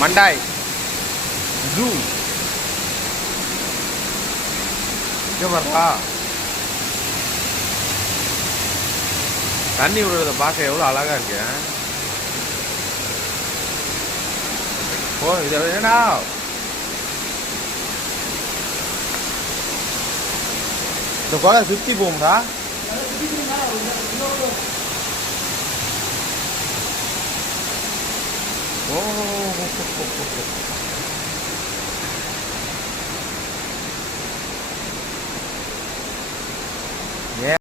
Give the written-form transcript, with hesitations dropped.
Mandai zoo இங்க பாருடா தண்ணி விடுறத பார்க்க எவ்வளோ அழகா இருக்கு. ஓ இது என்னடா இந்த குளம் சுற்றி போகும்டா. ஓ